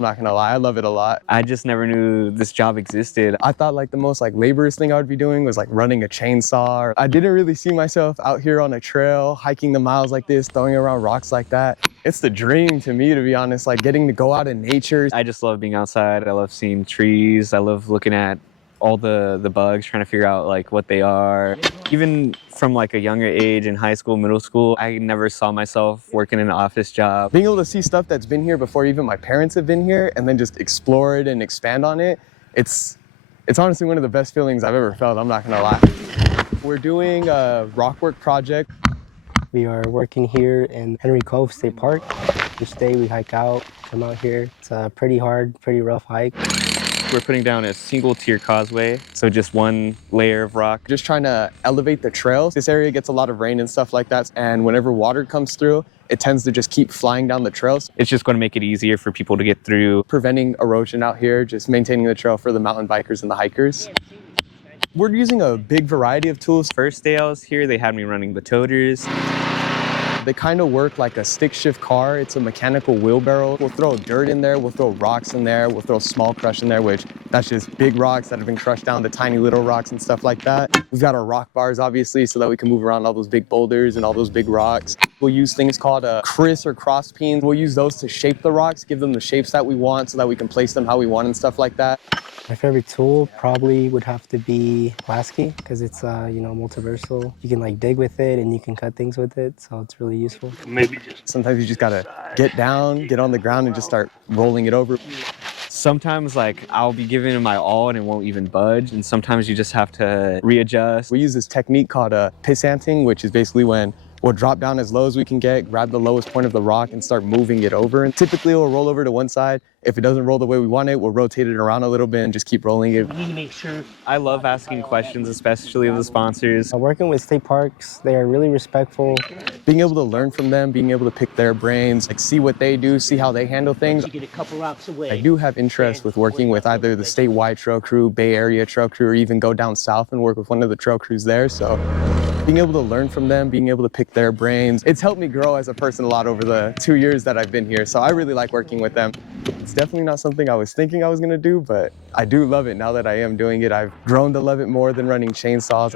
I'm not gonna lie, I love it a lot. I just never knew this job existed. I thought like the most like laborious thing I would be doing was like running a chainsaw. I didn't really see myself out here on a trail, hiking the miles like this, throwing around rocks like that. It's the dream to me, to be honest, like getting to go out in nature. I just love being outside. I love seeing trees. I love looking at all the bugs, trying to figure out like what they are. Even from like a younger age in high school, middle school, I never saw myself working in an office job. Being able to see stuff that's been here before even my parents have been here and then just explore it and expand on it, it's honestly one of the best feelings I've ever felt, I'm not gonna lie. We're doing a rockwork project. We are working here in Henry Cove State Park. Each day we hike out, come out here. It's a pretty hard, pretty rough hike. We're putting down a single tier causeway, so just one layer of rock. Just trying to elevate the trails. This area gets a lot of rain and stuff like that, and whenever water comes through, it tends to just keep flying down the trails. It's just going to make it easier for people to get through. Preventing erosion out here, just maintaining the trail for the mountain bikers and the hikers. We're using a big variety of tools. First day I was here, they had me running the toters. They kind of work like a stick shift car. It's a mechanical wheelbarrow. We'll throw dirt in there, we'll throw rocks in there, we'll throw small crush in there, which that's just big rocks that have been crushed down to tiny little rocks and stuff like that. We've got our rock bars, obviously, so that we can move around all those big boulders and all those big rocks. We'll use things called Criss or cross pins. We'll use those to shape the rocks, give them the shapes that we want so that we can place them how we want and stuff like that. My favorite tool probably would have to be Lasky because it's multiversal. You can like dig with it and you can cut things with it, so it's really useful. Sometimes you just gotta get down, get on the ground and just start rolling it over. Sometimes like I'll be giving it my all and it won't even budge, and sometimes you just have to readjust. We use this technique called pissanting, which is basically when we'll drop down as low as we can get, grab the lowest point of the rock and start moving it over. And typically it'll roll over to one side. If it doesn't roll the way we want it, we'll rotate it around a little bit and just keep rolling it. We need to make sure. I love asking questions, especially of the sponsors. Working with state parks, they are really respectful. Being able to learn from them, being able to pick their brains, like see what they do, see how they handle things. You get a couple rocks away. I do have interest with working with either the statewide trail crew, Bay Area trail crew, or even go down south and work with one of the trail crews there. So being able to learn from them, being able to pick their brains, it's helped me grow as a person a lot over the 2 years that I've been here. So I really like working with them. It's definitely not something I was thinking I was gonna do, but I do love it now that I am doing it. I've grown to love it more than running chainsaws.